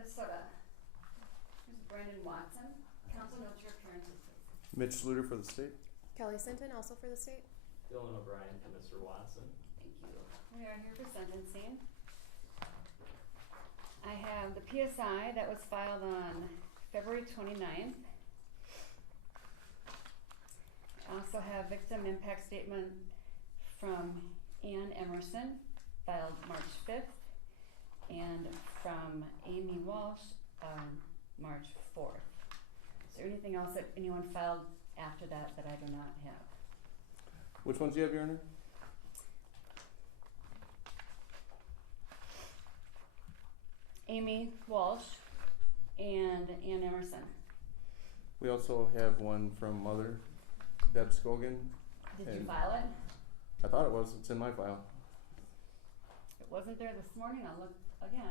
Minnesota. Here's Brandon Watson. Council notes your appearances, please. Mitch Sluter for the state. Kelly Sinton, also for the state. Dylan O'Brien for Mr. Watson. Thank you. We are here for sentencing. I have the PSI that was filed on February 29th. I also have victim impact statement from Ann Emerson, filed March 5th, and from Amy Walsh, March 4th. Is there anything else that anyone filed after that that I do not have? Which ones do you have, Your Honor? Amy Walsh and Ann Emerson. We also have one from Mother, Deb Skogen. Did you file it? I thought it was. It's in my file. It wasn't there this morning. I'll look again.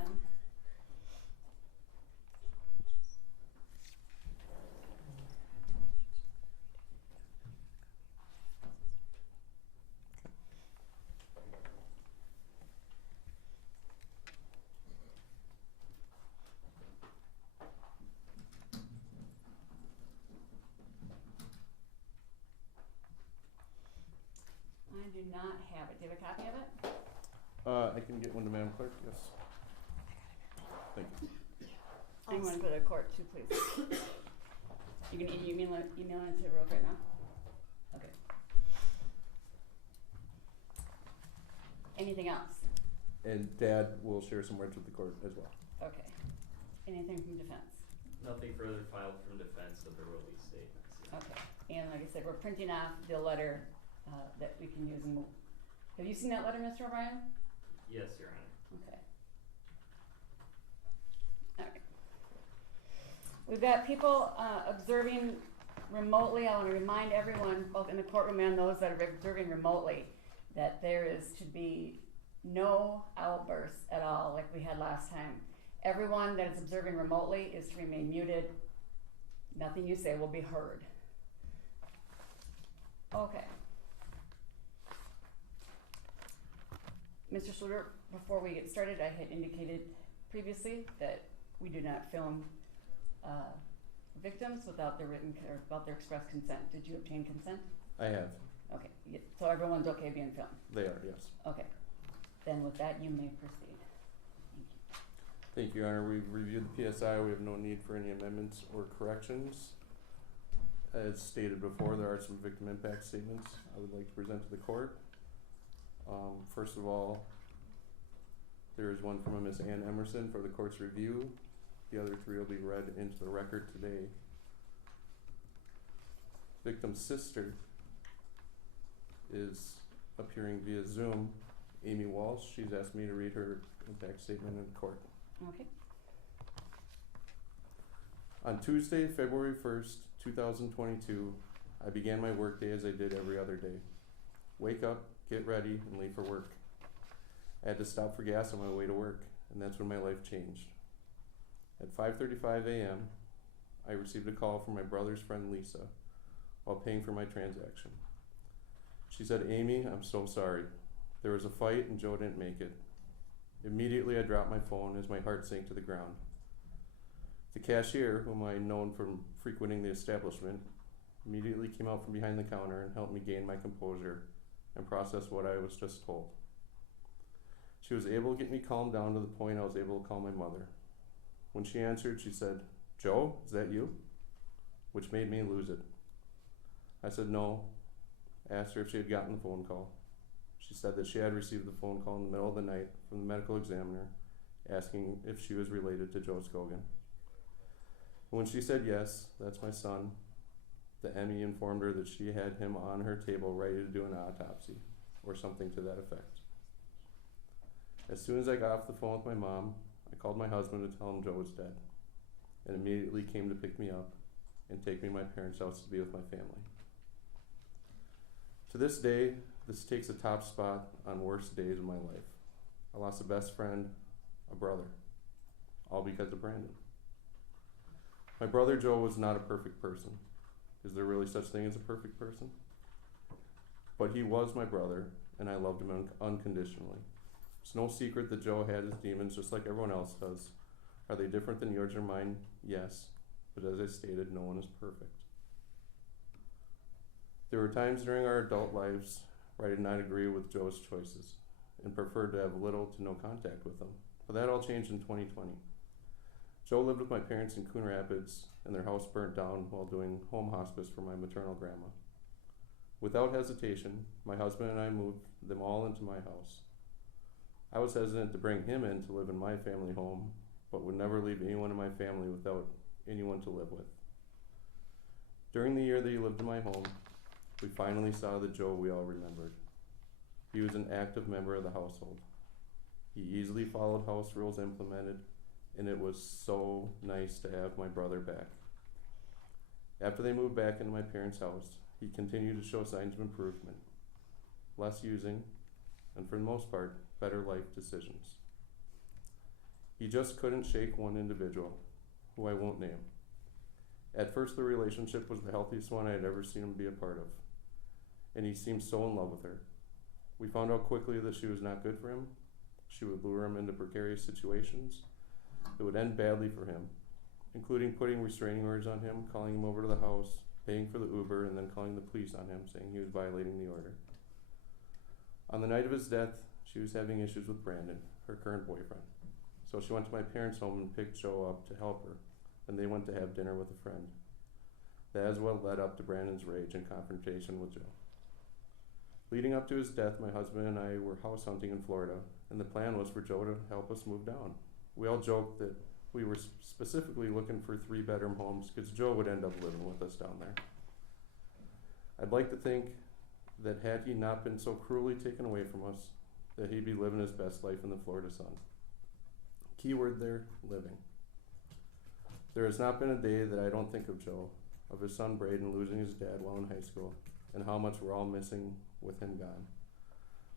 I do not have it. Do you have a copy of it? I can get one to Madam Clerk, yes. Thank you. Bring one for the court too, please. You can email it to Rose right now? Okay. Anything else? And Dad will share some words with the court as well. Okay. Anything from defense? Nothing further filed from defense of the release statements. Okay. And like I said, we're printing off the letter that we can use. And have you seen that letter, Mr. O'Brien? Yes, Your Honor. Okay. All right. We've got people observing remotely. I want to remind everyone, both in the courtroom and those that are observing remotely, that there is to be no outbursts at all like we had last time. Everyone that is observing remotely is to remain muted. Nothing you say will be heard. Okay. Mr. Schluter, before we get started, I had indicated previously that we do not film victims without their written or without their express consent. Did you obtain consent? I have. Okay. So everyone's okay being filmed? They are, yes. Okay. Then with that, you may proceed. Thank you. Thank you, Your Honor. We've reviewed the PSI. We have no need for any amendments or corrections. As stated before, there are some victim impact statements I would like to present to the court. First of all, there is one from a Miss Ann Emerson for the court's review. The other three will be read into the record today. Victim's sister is appearing via Zoom. Amy Walsh, she's asked me to read her impact statement in court. Okay. On Tuesday, February 1st, 2022, I began my workday as I did every other day. Wake up, get ready, and leave for work. I had to stop for gas on my way to work, and that's when my life changed. At 5:35 a.m., I received a call from my brother's friend Lisa while paying for my transaction. She said, "Amy, I'm so sorry. There was a fight and Joe didn't make it." Immediately I dropped my phone as my heart sank to the ground. The cashier, whom I had known from frequenting the establishment, immediately came out from behind the counter and helped me gain my composure and process what I was just told. She was able to get me calmed down to the point I was able to call my mother. When she answered, she said, "Joe, is that you?" Which made me lose it. I said no. I asked her if she had gotten the phone call. She said that she had received the phone call in the middle of the night from the medical examiner asking if she was related to Joe Skogen. When she said yes, that's my son, the ME informed her that she had him on her table ready to do an autopsy or something to that effect. As soon as I got off the phone with my mom, I called my husband to tell him Joe was dead and immediately came to pick me up and take me to my parents' house to be with my family. To this day, this takes a top spot on worst days of my life. I lost a best friend, a brother, all because of Brandon. My brother Joe was not a perfect person. Is there really such thing as a perfect person? But he was my brother, and I loved him unconditionally. It's no secret that Joe had his demons just like everyone else does, Are they different than yours or mine? Yes, but as I stated, no one is perfect. There were times during our adult lives where I did not agree with Joe's choices and preferred to have little to no contact with him, but that all changed in 2020. Joe lived with my parents in Coon Rapids, and their house burnt down while doing home hospice for my maternal grandma. Without hesitation, my husband and I moved them all into my house. I was hesitant to bring him in to live in my family home, but would never leave anyone in my family without anyone to live with. During the year that he lived in my home, we finally saw the Joe we all remembered. He was an active member of the household. He easily followed house rules implemented, and it was so nice to have my brother back. After they moved back into my parents' house, he continued to show signs of improvement, less using, and for the most part, better life decisions. He just couldn't shake one individual, who I won't name. At first, the relationship was the healthiest one I had ever seen him be a part of, and he seemed so in love with her. We found out quickly that she was not good for him. She would lure him into precarious situations that would end badly for him, including putting restraining orders on him, calling him over to the house, paying for the Uber, and then calling the police on him, saying he was violating the order. On the night of his death, she was having issues with Brandon, her current boyfriend. So she went to my parents' home and picked Joe up to help her, and they went to have dinner with a friend. That is what led up to Brandon's rage and confrontation with Joe. Leading up to his death, my husband and I were house hunting in Florida, and the plan was for Joe to help us move down. We all joked that we were specifically looking for 3-bedroom homes because Joe would end up living with us down there. I'd like to think that had he not been so cruelly taken away from us, that he'd be living his best life in the Florida sun. Keyword there, living. There has not been a day that I don't think of Joe, of his son Braden losing his dad while in high school, and how much we're all missing with him gone.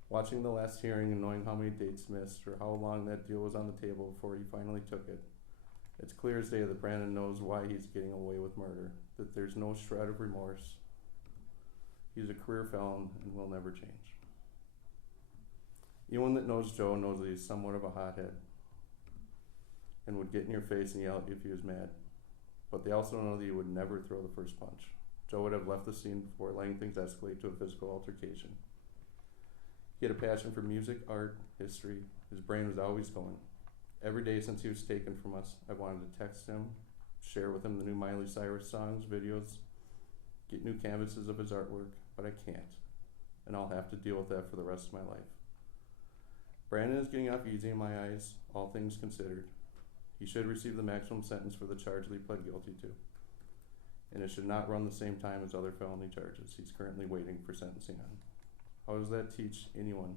Watching the last hearing and knowing how many dates missed or how long that deal was on the table before he finally took it, it's clear as day that Brandon knows why he's getting away with murder, that there's no shred of remorse. He's a career felon and will never change. Anyone that knows Joe knows that he's somewhat of a hothead and would get in your face and yell at you if he was mad. But they also know that he would never throw the first punch. Joe would have left the scene before letting things escalate to a physical altercation. He had a passion for music, art, history. His brain was always going. Every day since he was taken from us, I wanted to text him, share with him the new Miley Cyrus songs, videos, get new canvases of his artwork, but I can't, and I'll have to deal with that for the rest of my life. Brandon is getting off easy in my eyes, all things considered. He should receive the maximum sentence for the charge that he pled guilty to, and it should not run the same time as other felony charges he's currently waiting for sentencing on. How does that teach anyone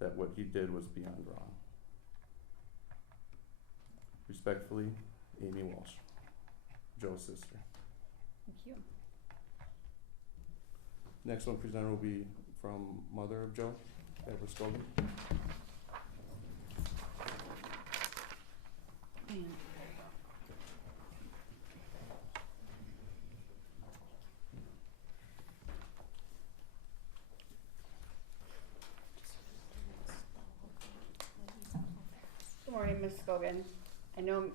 that what he did was beyond wrong? Respectfully, Amy Walsh, Joe's sister. Thank you. Next one presented will be from mother of Joe, Joseph Skogen. Good morning, Ms. Skogen. I know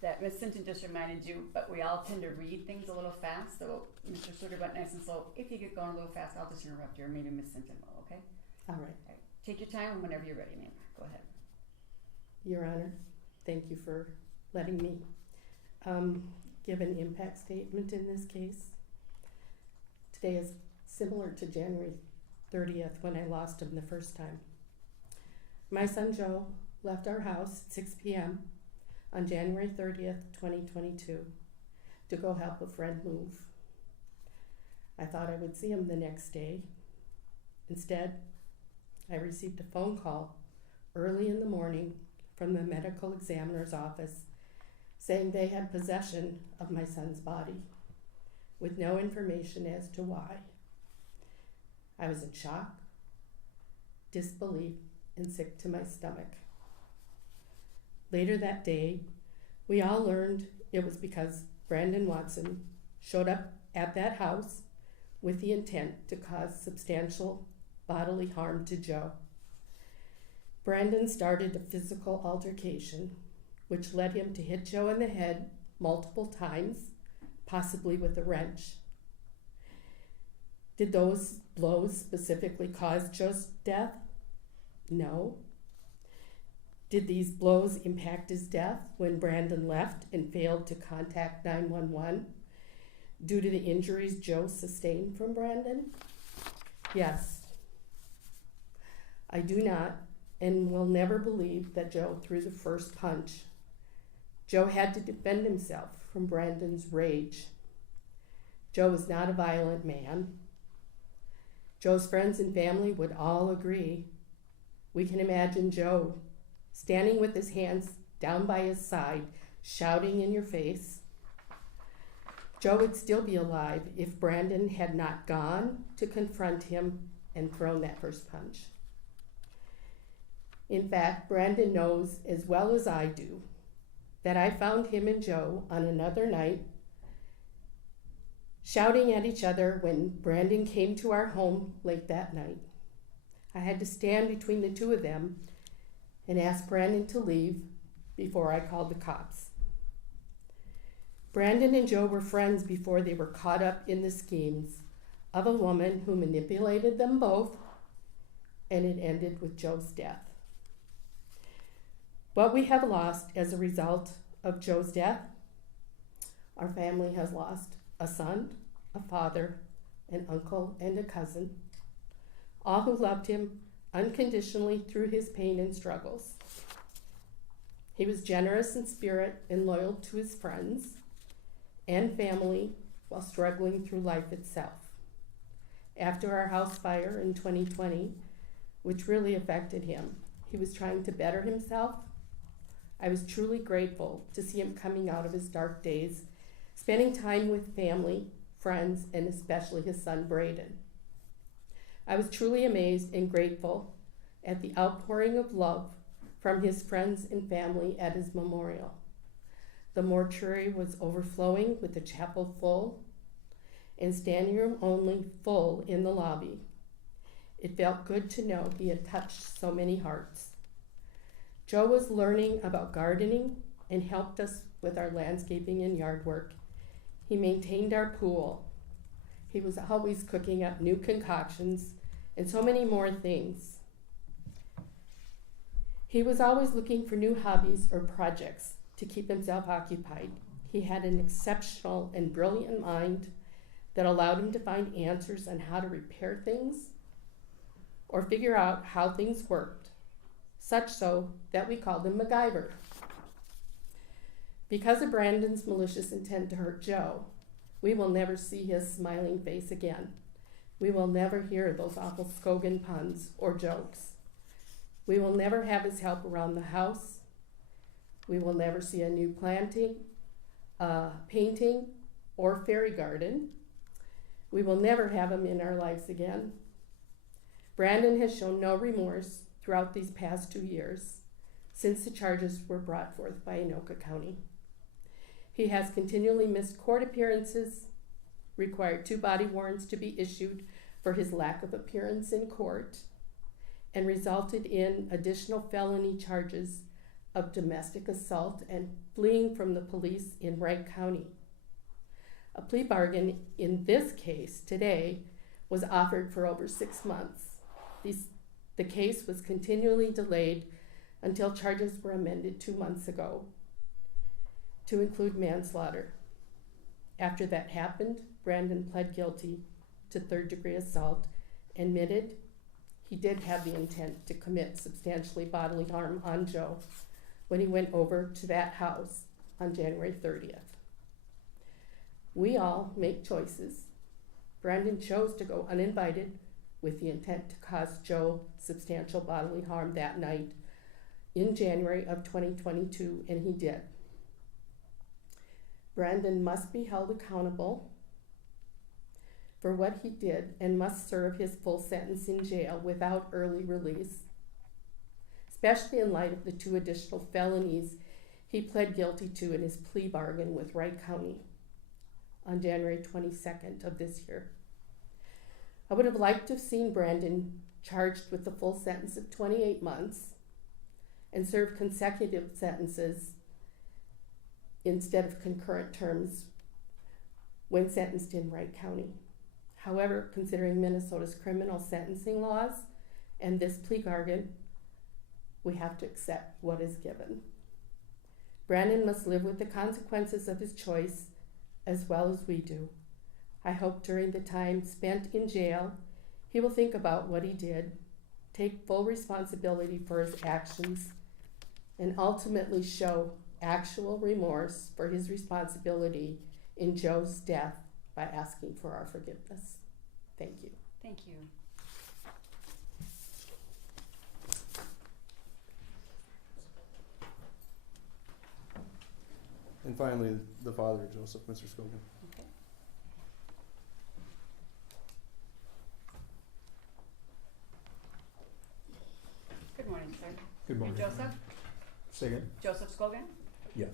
that Ms. Sinton just reminded you, but we all tend to read things a little fast, so Mr. Sugar went nice and slow. If you get going a little fast, I'll just interrupt you, or maybe Ms. Sinton will, okay? All right. All right. Take your time, and whenever you're ready, ma'am. Go ahead. Your Honor, thank you for letting me give an impact statement in this case. Today is similar to January 30th when I lost him the first time. My son Joe left our house at 6 p.m. on January 30th, 2022 to go help a friend move. I thought I would see him the next day. Instead, I received a phone call early in the morning from the medical examiner's office saying they had possession of my son's body with no information as to why. I was in shock, disbelief, and sick to my stomach. Later that day, we all learned it was because Brandon Watson showed up at that house with the intent to cause substantial bodily harm to Joe. Brandon started a physical altercation, which led him to hit Joe in the head multiple times, possibly with a wrench. Did those blows specifically cause Joe's death? No. Did these blows impact his death when Brandon left and failed to contact 911 due to the injuries Joe sustained from Brandon? Yes. I do not and will never believe that Joe threw the first punch. Joe had to defend himself from Brandon's rage. Joe was not a violent man. Joe's friends and family would all agree. We can imagine Joe standing with his hands down by his side, shouting in your face. Joe would still be alive if Brandon had not gone to confront him and thrown that first punch. In fact, Brandon knows as well as I do that I found him and Joe on another night shouting at each other when Brandon came to our home late that night. I had to stand between the two of them and ask Brandon to leave before I called the cops. Brandon and Joe were friends before they were caught up in the schemes of a woman who manipulated them both, and it ended with Joe's death. What we have lost as a result of Joe's death, our family has lost a son, a father, an uncle, and a cousin, all who loved him unconditionally through his pain and struggles. He was generous in spirit and loyal to his friends and family while struggling through life itself. After our house fire in 2020, which really affected him, he was trying to better himself. I was truly grateful to see him coming out of his dark days, spending time with family, friends, and especially his son, Braden. I was truly amazed and grateful at the outpouring of love from his friends and family at his memorial. The mortuary was overflowing with the chapel full and standing room only full in the lobby. It felt good to know he had touched so many hearts. Joe was learning about gardening and helped us with our landscaping and yard work. He maintained our pool. He was always cooking up new concoctions and so many more things. He was always looking for new hobbies or projects to keep himself occupied. He had an exceptional and brilliant mind that allowed him to find answers on how to repair things or figure out how things worked, such so that we called him MacGyver. Because of Brandon's malicious intent to hurt Joe, we will never see his smiling face again. We will never hear those awful Skogen puns or jokes. We will never have his help around the house. We will never see a new planting, painting, or fairy garden. We will never have him in our lives again. Brandon has shown no remorse throughout these past 2 years since the charges were brought forth by Anoka County. He has continually missed court appearances, required 2 body warrants to be issued for his lack of appearance in court, and resulted in additional felony charges of domestic assault and fleeing from the police in Wright County. A plea bargain in this case today was offered for over 6 months. The case was continually delayed until charges were amended 2 months ago to include manslaughter. After that happened, Brandon pled guilty to 3rd-degree assault, admitted he did have the intent to commit substantially bodily harm on Joe when he went over to that house on January 30th. We all make choices. Brandon chose to go uninvited with the intent to cause Joe substantial bodily harm that night in January of 2022, and he did. Brandon must be held accountable for what he did and must serve his full sentence in jail without early release, especially in light of the 2 additional felonies he pled guilty to in his plea bargain with Wright County on January 22nd of this year. I would have liked to have seen Brandon charged with the full sentence of 28 months and serve consecutive sentences instead of concurrent terms when sentenced in Wright County. However, considering Minnesota's criminal sentencing laws and this plea bargain, we have to accept what is given. Brandon must live with the consequences of his choice as well as we do. I hope during the time spent in jail, he will think about what he did, take full responsibility for his actions, and ultimately show actual remorse for his responsibility in Joe's death by asking for our forgiveness. Thank you. Thank you. And finally, the father of Joseph, Mr. Skogen. Okay. Good morning, sir. Good morning. You're Joseph? Say again? Joseph Skogen? Yes.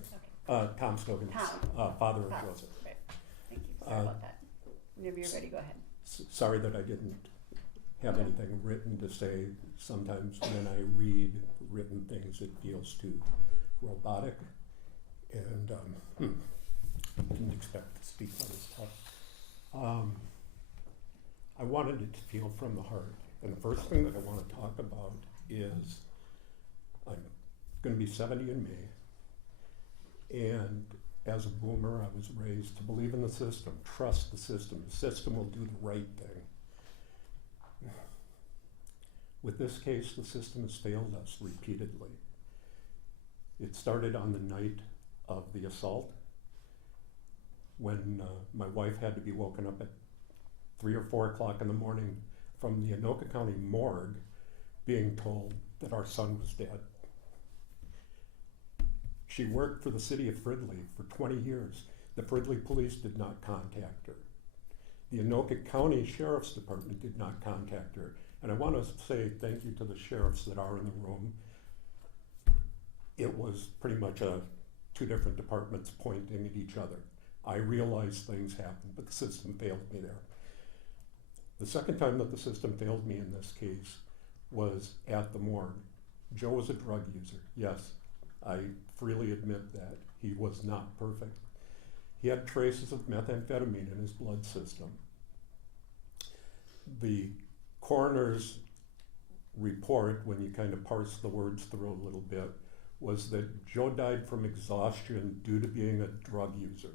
Okay. Tom Skogen, Tom. father of Tom. Joseph. Right. Thank you. Sorry about that. Whenever you're ready, go ahead. Sorry that I didn't have anything written to say. Sometimes when I read written things, it feels too robotic, and didn't expect to speak on this stuff. I wanted it to feel from the heart, and the first thing that I want to talk about is I'm going to be 70 in May, and as a boomer, I was raised to believe in the system, trust the system. The system will do the right thing. With this case, the system has failed us repeatedly. It started on the night of the assault, when my wife had to be woken up at 3 or 4 o'clock in the morning from the Anoka County morgue being told that our son was dead. She worked for the city of Fridley for 20 years. The Fridley police did not contact her. The Anoka County Sheriff's Department did not contact her. And I want to say thank you to the sheriffs that are in the room. It was pretty much two different departments pointing at each other. I realize things happen, but the system failed me there. The second time that the system failed me in this case was at the morgue. Joe was a drug user. Yes, I freely admit that. He was not perfect. He had traces of methamphetamine in his blood system. The coroner's report, when you kind of parse the words through a little bit, was that Joe died from exhaustion due to being a drug user.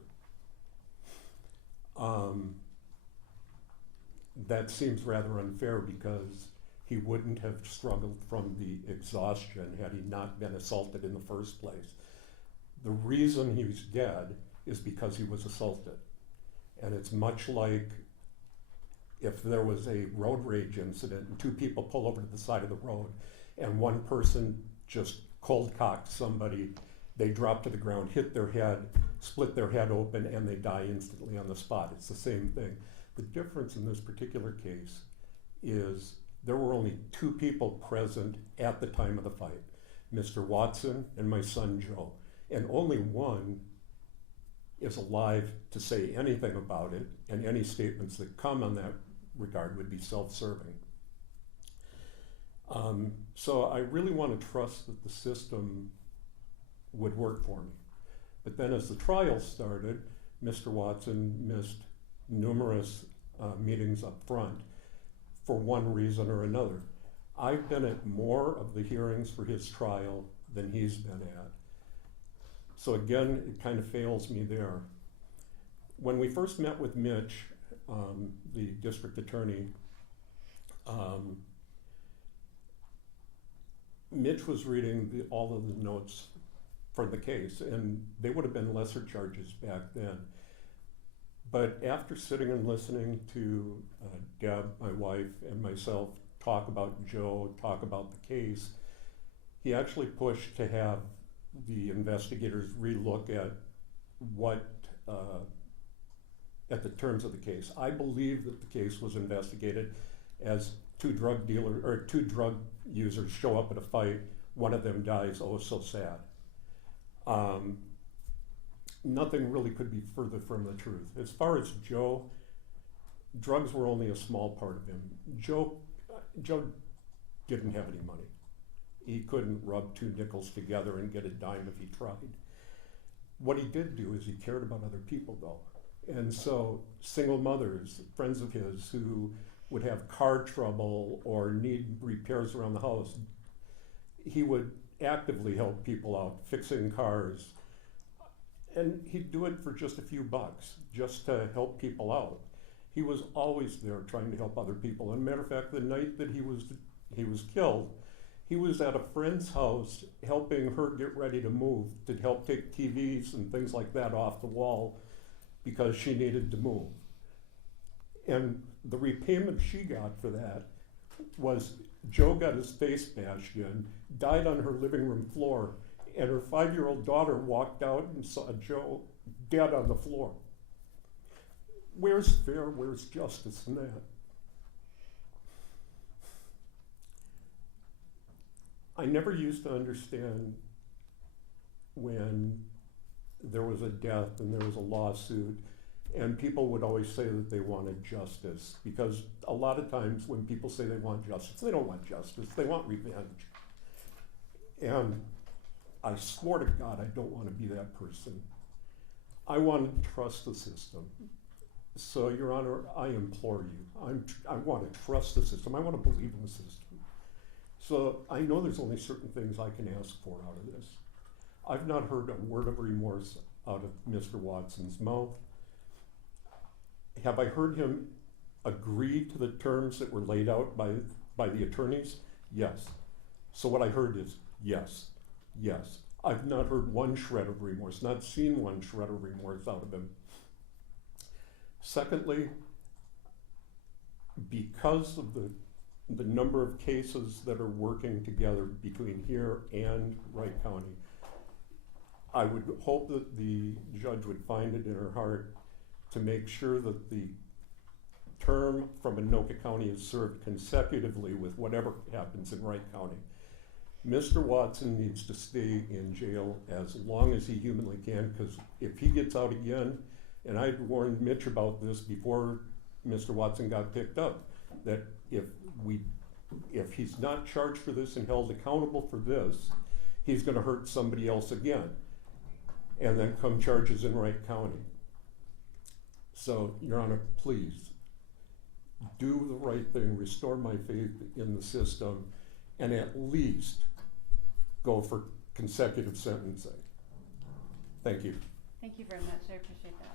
That seems rather unfair because he wouldn't have struggled from the exhaustion had he not been assaulted in the first place. The reason he was dead is because he was assaulted. And it's much like if there was a road rage incident and 2 people pull over to the side of the road and one person just cold cocked somebody, they drop to the ground, hit their head, split their head open, and they die instantly on the spot. It's the same thing. The difference in this particular case is there were only 2 people present at the time of the fight, Mr. Watson and my son Joe, and only one is alive to say anything about it, and any statements that come on that regard would be self-serving. So I really want to trust that the system would work for me. But then as the trial started, Mr. Watson missed numerous meetings up front for one reason or another. I've been at more of the hearings for his trial than he's been at. So again, it kind of fails me there. When we first met with Mitch, the district attorney, Mitch was reading all of the notes for the case, and they would have been lesser charges back then. But after sitting and listening to Deb, my wife, and myself talk about Joe, talk about the case, he actually pushed to have the investigators relook at what, at the terms of the case. I believe that the case was investigated as 2 drug dealers or 2 drug users show up at a fight, one of them dies, oh so sad. Nothing really could be further from the truth. As far as Joe, drugs were only a small part of him. Joe didn't have any money. He couldn't rub 2 nickels together and get a dime if he tried. What he did do is he cared about other people, though. And so single mothers, friends of his who would have car trouble or need repairs around the house, he would actively help people out, fixing cars. And he'd do it for just a few bucks, just to help people out. He was always there trying to help other people. And matter of fact, the night that he was killed, he was at a friend's house helping her get ready to move, to help take TVs and things like that off the wall because she needed to move. And the repayment she got for that was Joe got his face bashed in, died on her living room floor, and her 5-year-old daughter walked out and saw Joe dead on the floor. Where's fair, where's justice in that? I never used to understand when there was a death and there was a lawsuit and people would always say that they wanted justice, because a lot of times when people say they want justice, they don't want justice, they want revenge. And I swore to God I don't want to be that person. I want to trust the system. So, Your Honor, I implore you, I want to trust the system. I want to believe in the system. So I know there's only certain things I can ask for out of this. I've not heard a word of remorse out of Mr. Watson's mouth. Have I heard him agree to the terms that were laid out by the attorneys? Yes. So what I heard is yes, yes. I've not heard one shred of remorse, not seen one shred of remorse out of him. Secondly, because of the number of cases that are working together between here and Wright County, I would hope that the judge would find it in her heart to make sure that the term from Anoka County is served consecutively with whatever happens in Wright County. Mr. Watson needs to stay in jail as long as he humanly can, because if he gets out again, and I'd warned Mitch about this before Mr. Watson got picked up, that if he's not charged for this and held accountable for this, he's going to hurt somebody else again, and then come charges in Wright County. So, Your Honor, please do the right thing, restore my faith in the system, and at least go for consecutive sentencing. Thank you. Thank you very much. I appreciate that.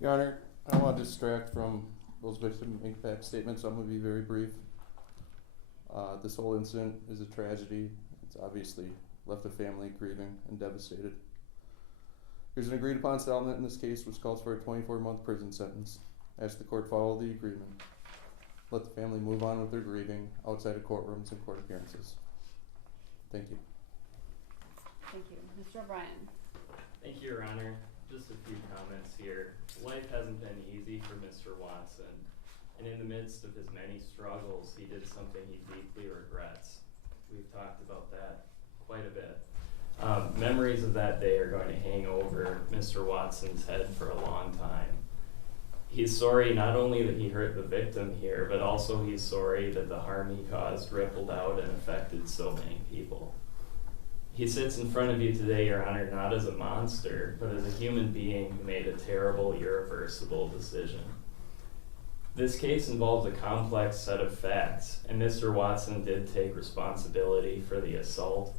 Your Honor, I don't want to distract from those victim impact statements, so I'm going to be very brief. This whole incident is a tragedy. It's obviously left a family grieving and devastated. There's an agreed upon settlement in this case, which calls for a 24-month prison sentence. I ask the court follow the agreement. Let the family move on with their grieving outside of courtrooms and court appearances. Thank you. Thank you. Mr. O'Brien. Thank you, Your Honor. Just a few comments here. Life hasn't been easy for Mr. Watson, and in the midst of his many struggles, he did something he deeply regrets. We've talked about that quite a bit. Memories of that day are going to hang over Mr. Watson's head for a long time. He's sorry not only that he hurt the victim here, but also he's sorry that the harm he caused rippled out and affected so many people. He sits in front of you today, Your Honor, not as a monster, but as a human being who made a terrible, irreversible decision. This case involves a complex set of facts, and Mr. Watson did take responsibility for the assault,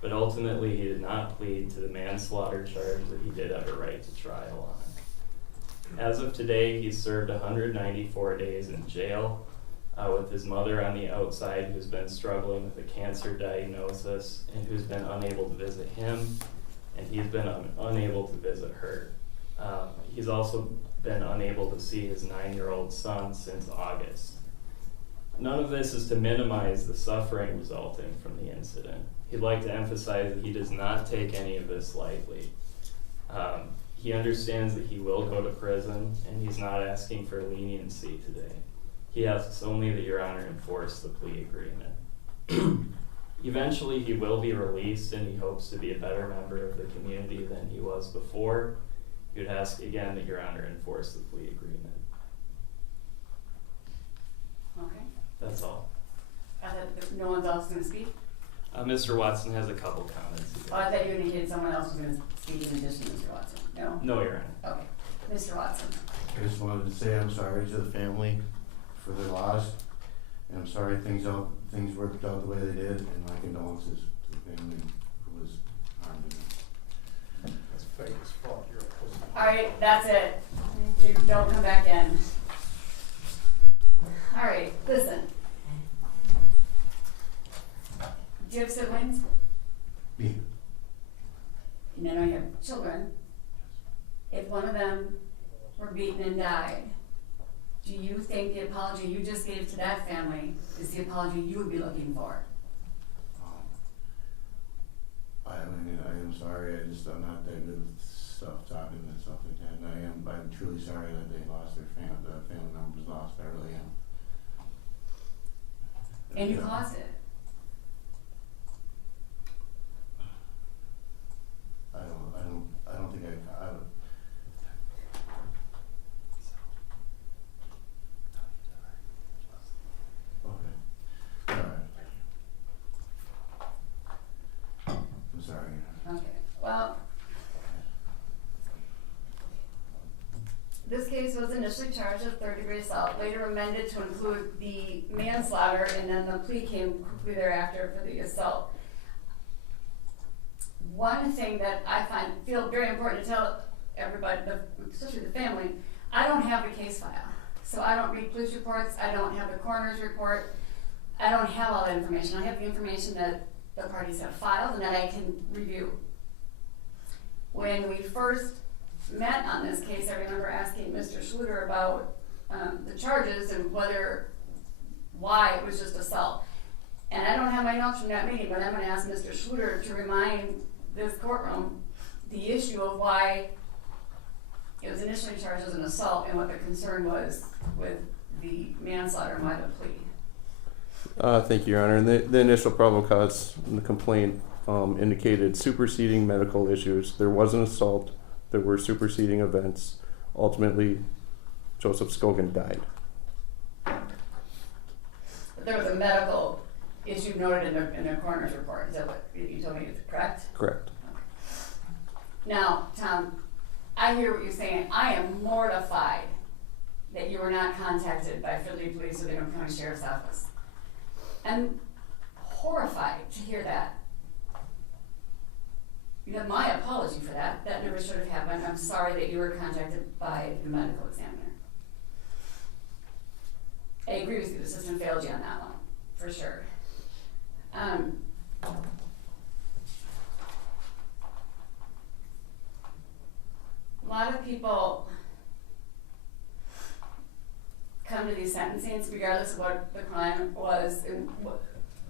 but ultimately he did not plead to the manslaughter charge that he did have a right to trial on. As of today, he's served 194 days in jail, with his mother on the outside who's been struggling with a cancer diagnosis and who's been unable to visit him, and he's been unable to visit her. He's also been unable to see his 9-year-old son since August. None of this is to minimize the suffering resulting from the incident. He'd like to emphasize that he does not take any of this lightly. He understands that he will go to prison, and he's not asking for leniency today. He asks only that Your Honor enforce the plea agreement. Eventually he will be released, and he hopes to be a better member of the community than he was before. He would ask again that Your Honor enforce the plea agreement. no one's else gonna speak? Mr. Watson has a couple comments. Oh, I thought you indicated someone else was gonna speak in addition to Mr. Watson. No? No, Your Honor. Okay. Mr. Watson. I just wanted to say I'm sorry to the family for their loss, and I'm sorry things worked out the way they did, and my condolences to the family who was harmed in it. That's Faye's fault, you're a pussy. Alright, that's it. You don't come back in. Alright, listen. Do you have siblings? Me. And I know you have children. If one of them were beaten and died, do you think the apology you just gave to that family is the apology you would be looking for? I am sorry, I'm not that good with stuff, talking and stuff like that, and I'm truly sorry that they lost the family members lost, I really am. And you caused it. I don't think I would. Okay, alright. I'm sorry. Okay, well, this case was initially charged with third-degree assault, later amended to include the manslaughter, and then the plea came quickly thereafter for the assault. One thing that I feel very important to tell everybody, especially the family, I don't have the case file. So I don't read police reports, I don't have the coroner's report, I don't have all that information. I have the information that the parties have filed and that I can review. When we first met on this case, I remember asking Mr. Schluter about the charges and why it was just assault. And I don't have my notes from that meeting, but I'm gonna ask Mr. Schluter to remind this courtroom the issue of why it was initially charged as an assault and what the concern was with the manslaughter and why the plea. Thank you, Your Honor. And the initial probable cause in the complaint indicated superseding medical issues. There was an assault. There were superseding events. Ultimately, Joseph Skogen died. But there was a medical issue noted in the coroner's report. Is that what you told me is correct? Correct. Now, Tom, I hear what you're saying. I am mortified that you were not contacted by Fridley Police or the Ingham County Sheriff's Office. I'm horrified to hear that. You have my apology for that. That never should have happened. I'm sorry that you were contacted by the medical examiner. I agree with you, the system failed you on that one, for sure. A lot of people come to these sentencings regardless of what the crime was and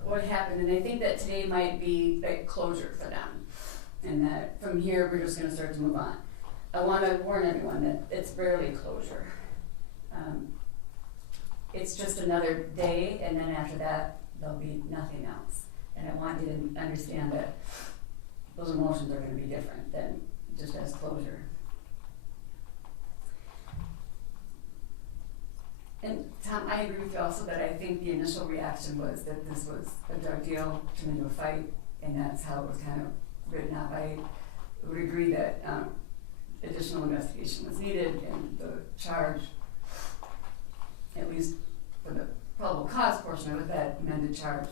what happened, and I think that today might be like closure for them, and that from here we're just going to start to move on. I want to warn everyone that it's rarely closure. It's just another day, and then after that there'll be nothing else. And I want you to understand that those emotions are going to be different than just as closure. And Tom, I agree with you also that I think the initial reaction was that this was a drug deal turned into a fight, and that's how it was kind of written up. I would agree that additional investigation was needed, and the charge, at least for the probable cause portion of it, that amended charge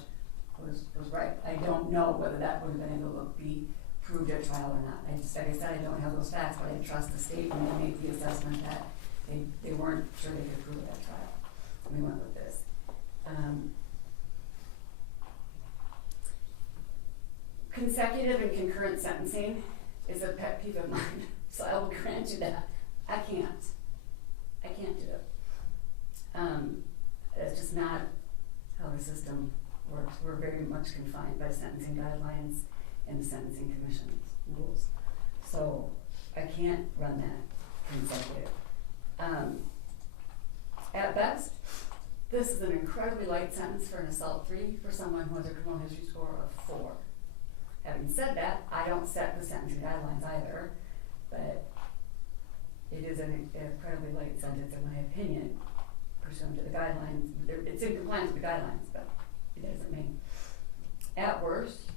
was right. I don't know whether that would have been able to be proved at trial or not. I just, like I said, I don't have those facts, but I trust the state when they make the assessment that they weren't sure they could prove it at trial. We went with this. Consecutive and concurrent sentencing is a pet peeve of mine, so I will grant you that. I can't do it. That's just not how the system works. We're very much confined by sentencing guidelines and the Sentencing Commission's rules. So I can't run that consecutive. At best, this is an incredibly light sentence for an assault 3 for someone who has a criminal history score of 4. Having said that, I don't set the sentencing guidelines either, but it is an incredibly light sentence in my opinion, pursuant to the guidelines. It's in compliance with the guidelines, but it doesn't mean. At worst,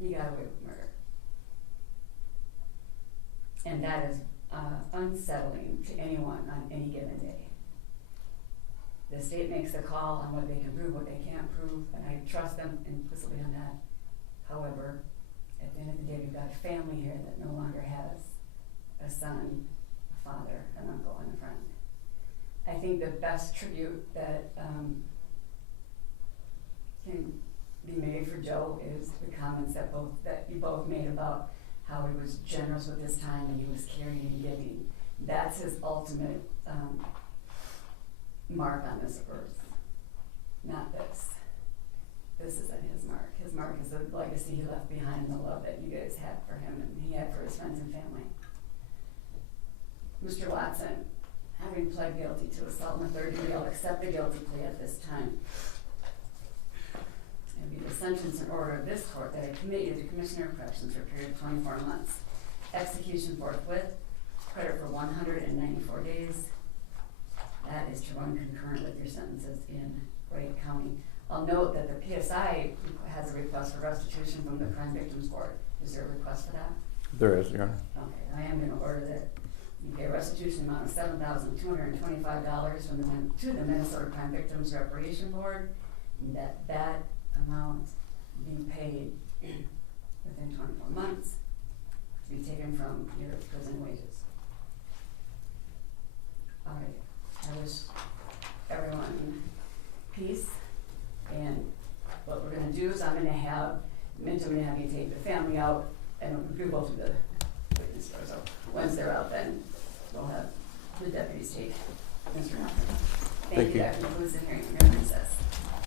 you got away with murder. And that is unsettling to anyone on any given day. The state makes the call on what they can prove, what they can't prove, and I trust them implicitly on that. However, at the end of the day, we've got a family here that no longer has a son, a father, an uncle, and a friend. I think the best tribute that can be made for Joe is the comments that you both made about how he was generous with his time and he was caring and giving. That's his ultimate mark on this earth, not this. This isn't his mark. His mark is the legacy he left behind and the love that you guys had for him and he had for his friends and family. Mr. Watson, having pled guilty to assault in the third degree, I'll accept the guilty plea at this time. It will be the sentence in order of this court that I commit you to Commissioner of Corrections for a period of 24 months. Execution forthwith, credit for 194 days. That is to run concurrent with your sentences in Wright County. I'll note that the PSI has a request for restitution from the Crime Victims Board. Is there a request for that? There is, Your Honor. Okay, I am gonna order that you pay a restitution amount of $7,225 to the Minnesota Crime Victims Reparation Board, and that amount be paid within 24 months to be taken from your prison wages. All right, I wish everyone peace, and what we're gonna do is I'm gonna have you take the family out, and we'll go through the witness door, so once they're out, then we'll have the deputies take Mr. Nelson. Thank you. That concludes the hearing. We're in recess.